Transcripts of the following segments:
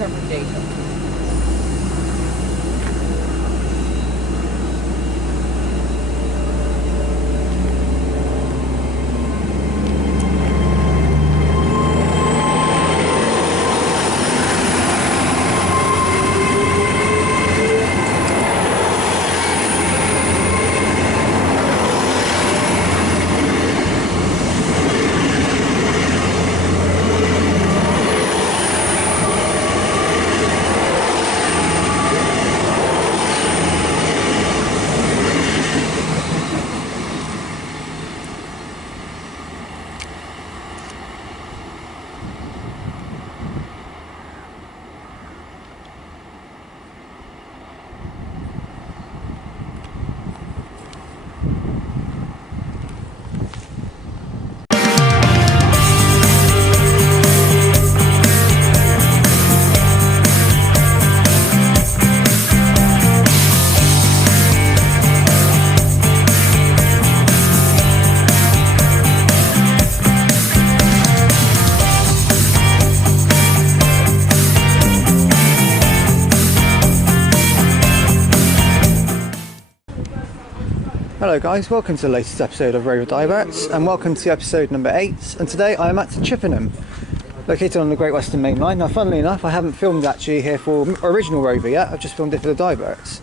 recovery data. Hello guys, welcome to the latest episode of Rover Diverts and welcome to episode number 8, and today I am at Chippenham, located on the Great Western Main Line. Now funnily enough, I haven't filmed actually here for original Rover yet, I've just filmed it for the Diverts.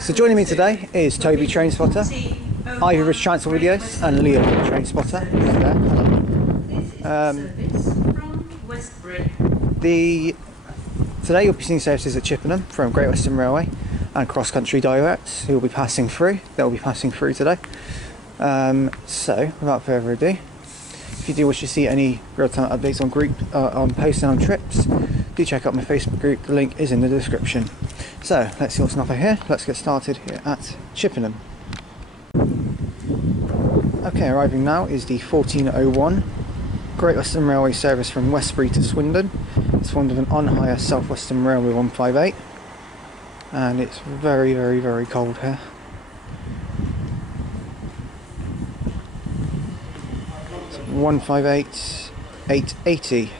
So joining me today is Toby Train Spotter, Ivy Ridge Transport Videos and Leo Train Spotter. Today you'll be seeing services at Chippenham from Great Western Railway and CrossCountry Diverts, who will be passing through. They'll be passing through today. So, without further ado, if you do wish to see any real-time updates on on posts and on trips, do check out my Facebook group. The link is in the description. So, let's see what's on offer here. Let's get started here at Chippenham. Okay, arriving now is the 1401 Great Western Railway service from Westbury to Swindon. It's one of an on-hire South Western Railway 158. And it's very, very, very cold here. It's 158 880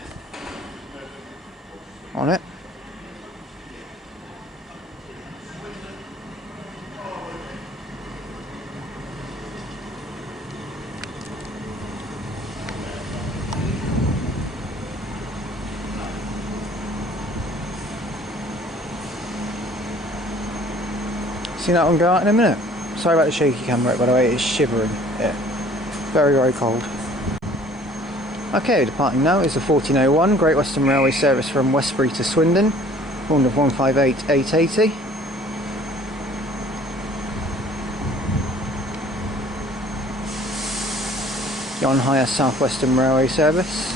on it. See that one go out in a minute? Sorry about the shaky camera, by the way, it's shivering. Yeah. Very, very cold. Okay, departing now is the 1401 Great Western Railway service from Westbury to Swindon, one of 158 880. The on-hire South Western Railway service.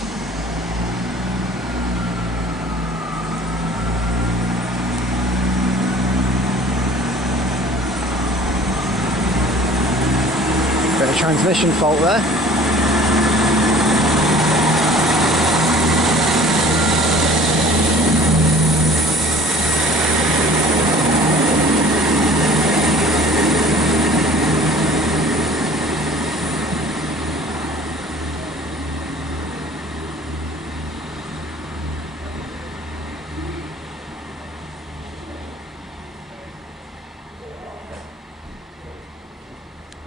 Bit of transmission fault there.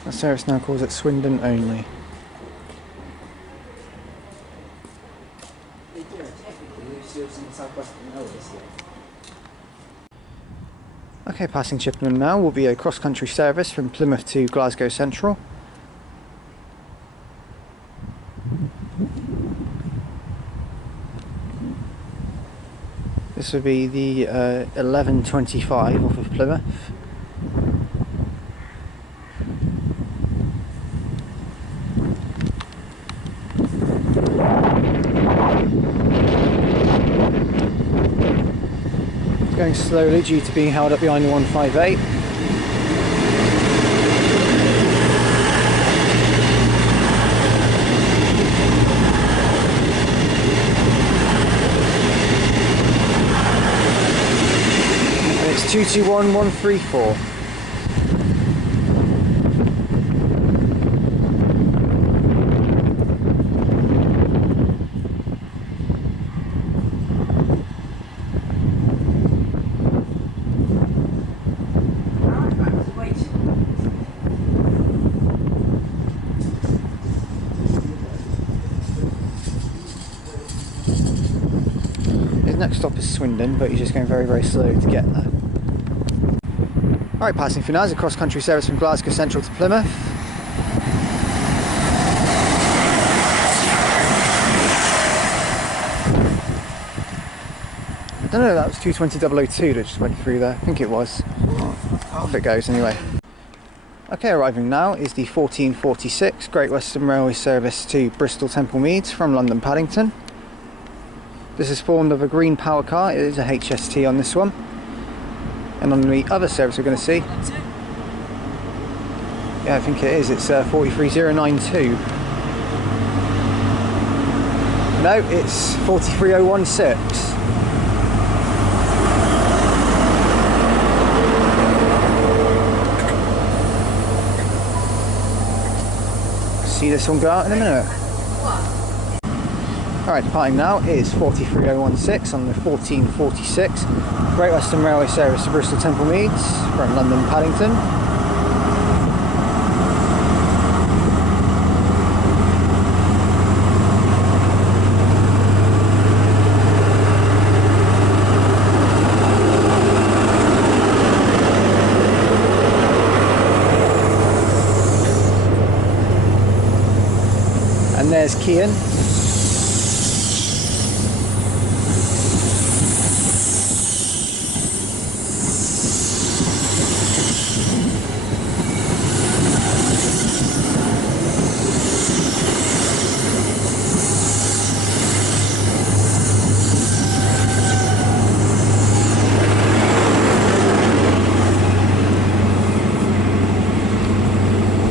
The service now calls it Swindon only. Okay, passing Chippenham now will be a cross-country service from Plymouth to Glasgow Central. This would be the 11:25 off of Plymouth. Going slowly due to being held up behind the 158. And it's 221134. next stop is Swindon, but you're just going very, very slow to get there. Alright, passing through now is a cross-country service from Glasgow Central to Plymouth. I don't know, that was 220.002 that just went through there. I think it was. Off it goes anyway. Okay, arriving now is the 1446 Great Western Railway service to Bristol Temple Meads from London Paddington. This is formed of a green power car. It is a HST on this one. And on the other service we're going to see, yeah, I think it is, it's 43092. No, it's 43016. See this one go out in a minute. Alright, departing now is 43016 on the 1446 Great Western Railway service to Bristol Temple Meads from London Paddington. And there's Kian.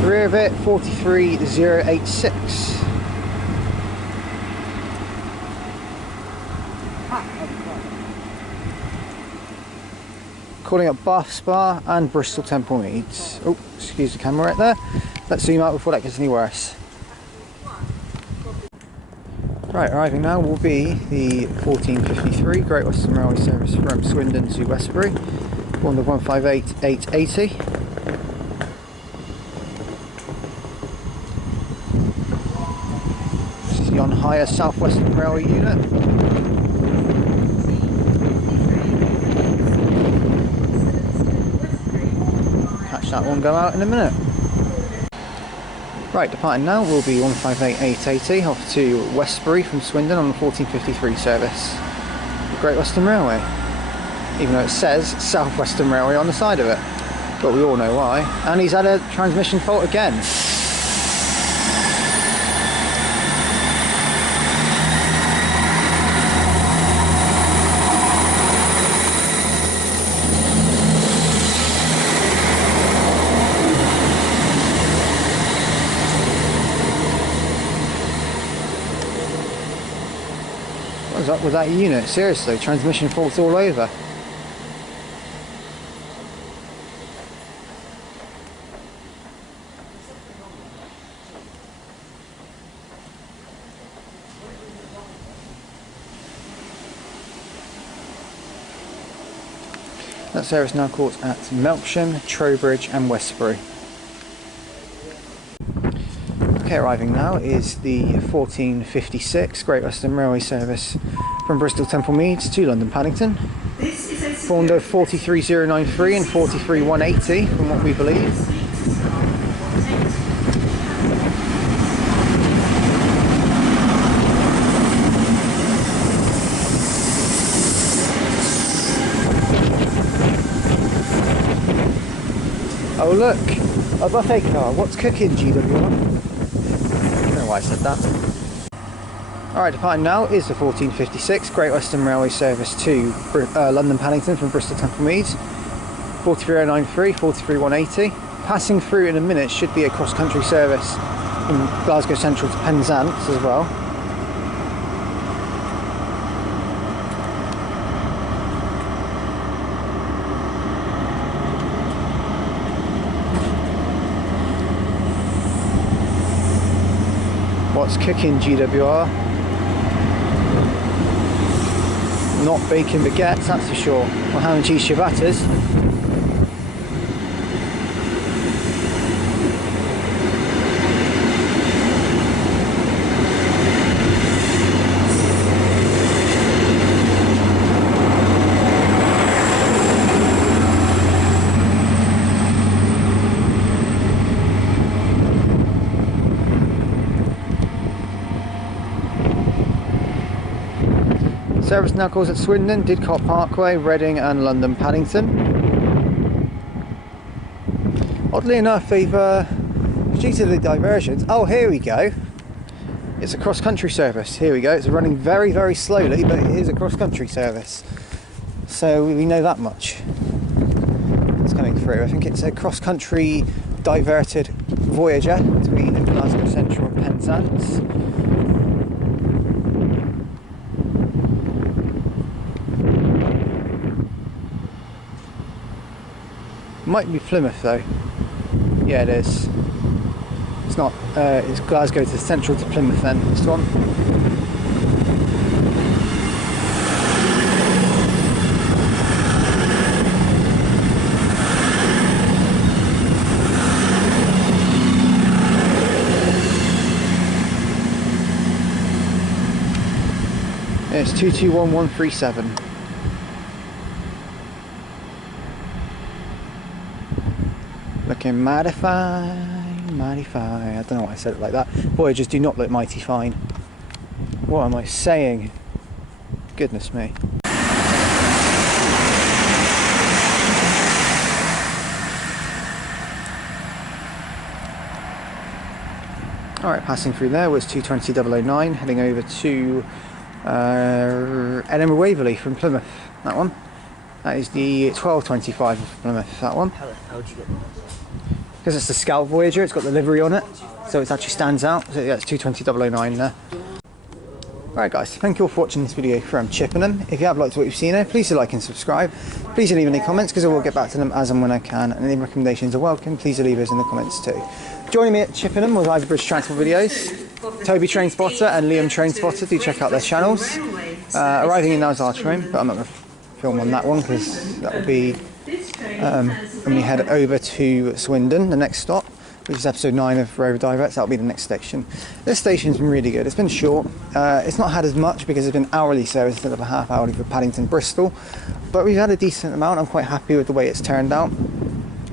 The rear of it, 43086. Calling up Bath Spa and Bristol Temple Meads. Oh, excuse the camera right there. Let's zoom out before that gets any worse. Right, arriving now will be the 1453 Great Western Railway service from Swindon to Westbury, on the 158880. This is the on hire South Western Railway unit. That one go out in a minute. Right, departing now will be 158880 off to Westbury from Swindon on the 1453 service. The Great Western Railway. Even though it says South Western Railway on the side of it. But we all know why. And he's had a transmission fault again. What's up with that unit? Seriously, transmission faults all over. That service now caught at Melksham, Trowbridge and Westbury. Okay, arriving now is the 1456 Great Western Railway service from Bristol Temple Meads to London Paddington. Formed of 43093 and 43180 from what we believe. Oh look, a buffet car. What's cooking, GWML? I don't know why I said that. Alright, departing now is the 1456 Great Western Railway service to London Paddington from Bristol Temple Meads. 43093, 43180. Passing through in a minute should be a cross-country service from Glasgow Central to Penzance as well. What's cooking, GWR? Not bacon baguettes, that's for sure. Or ham and cheese ciabattas. Service now calls at Swindon, Didcot Parkway, Reading and London Paddington. Oddly enough, they've due to the diversions. Oh, here we go. It's a cross-country service. Here we go. It's running very, very slowly, but it is a cross-country service. So we know that much. It's coming through. I think it's a cross-country diverted Voyager between Glasgow Central and Penzance. Might be Plymouth though. Yeah, it is. It's not. It's Glasgow to Central to Plymouth then. This one. It's 221137. Looking mighty fine, mighty fine. I don't know why I said it like that. Voyagers do not look mighty fine. What am I saying? Goodness me. Alright, passing through there was 220.009, heading over to Edinburgh Waverley from Plymouth, that one. That is the 1225 of Plymouth, that one. How'd you get that? Because it's the Scout Voyager, it's got the livery on it, so it actually stands out. So yeah, it's 220.009 there. Alright guys, thank you all for watching this video from Chippenham. If you have liked what you've seen here, please do like and subscribe. Please do leave any comments because I will get back to them as and when I can, and any recommendations are welcome. Please do leave us in the comments too. Joining me at Chippenham was Ivy Bridge Transport Videos, Toby Train Spotter and Liam Train Spotter. Do check out their channels. Arriving in now is our train, but I'm not going to film on that one because that will be when we head over to Swindon, the next stop, which is episode 9 of Rover Diverts. That'll be the next station. This station's been really good. It's been short. It's not had as much because it's been hourly service instead of a half hourly for Paddington, Bristol. But we've had a decent amount. I'm quite happy with the way it's turned out.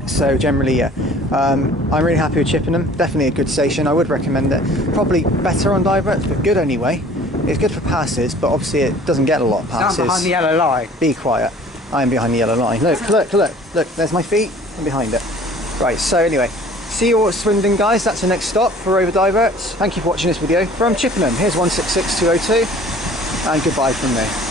So generally, yeah. I'm really happy with Chippenham. Definitely a good station. I would recommend it. Probably better on Diverts, but good anyway. It's good for passes, but obviously it doesn't get a lot of passes. Stand behind the yellow line. Be quiet. I am behind the yellow line. Look, look, look, look. There's my feet. I'm behind it. Right, so anyway, see you all at Swindon, guys. That's the next stop for Rover Diverts. Thank you for watching this video from Chippenham. Here's 166202, and goodbye from me.